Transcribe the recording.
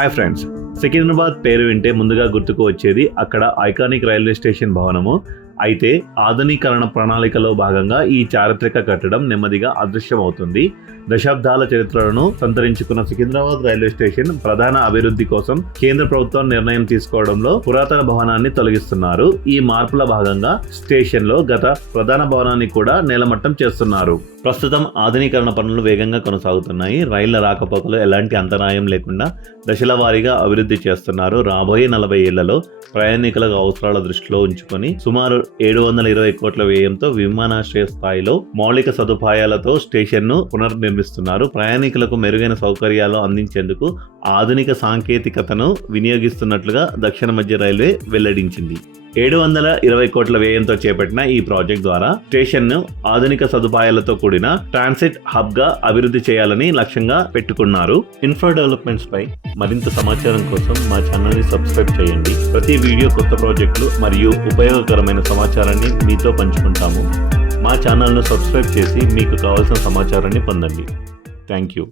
Hi friends, Secunderabad పేరు వింటే ముందుగా గుర్తుకు వచ్చేది అక్కడ ఐకానిక్ రైల్వే స్టేషన్ భవనము. అయితే ఆధునీకరణ ప్రణాళికలో భాగంగా ఈ చారిత్రక కట్టడం నెమ్మదిగా అదృశ్యమవుతుంది. దశాబ్దాల చరిత్రను సంతరించుకున్న సికింద్రాబాద్ రైల్వే స్టేషన్ ప్రధాన అభివృద్ధి కోసం కేంద్ర ప్రభుత్వం నిర్ణయం తీసుకోవడంలో పురాతన భవనాన్ని తొలగిస్తున్నారు. ఈ మార్పుల భాగంగా స్టేషన్ లో గత ప్రధాన భవనాన్ని కూడా నేలమట్టం చేస్తున్నారు. ప్రస్తుతం ఆధునీకరణ పనులు వేగంగా కొనసాగుతున్నాయి. రైళ్ల రాకపోకలు ఎలాంటి అంతరాయం లేకుండా దశల వారీగా అభివృద్ధి చేస్తున్నారు. రాబోయే 40 ఏళ్లలో ప్రయాణికుల అవసరాల దృష్టిలో ఉంచుకొని సుమారు 720 కోట్ల వ్యయంతో విమానాశ్రయ స్థాయిలో మౌలిక సదుపాయాలతో స్టేషన్ ను పునర్నిర్మిస్తున్నారు. ప్రయాణికులకు మెరుగైన సౌకర్యాలు అందించేందుకు ఆధునిక సాంకేతికతను వినియోగిస్తున్నట్లుగా దక్షిణ మధ్య రైల్వే వెల్లడించింది. 720 కోట్ల వ్యయంతో చేపట్టిన ఈ ప్రాజెక్ట్ ద్వారా స్టేషన్ ను ఆధునిక సదుపాయాలతో కూడిన ట్రాన్సిట్ హబ్ గా అభివృద్ధి చేయాలని లక్ష్యంగా పెట్టుకున్నారు. ఇన్ఫ్రా డెవలప్మెంట్స్ పై మరింత సమాచారం కోసం మా ఛానల్ ని సబ్స్క్రైబ్ చేయండి. ప్రతి వీడియో కొత్త ప్రాజెక్టులు మరియు ఉపయోగకరమైన సమాచారాన్ని మీతో పంచుకుంటాము. మా ఛానల్ను సబ్స్క్రైబ్ చేసి మీకు కావాల్సిన సమాచారాన్ని పొందండి. Thank you.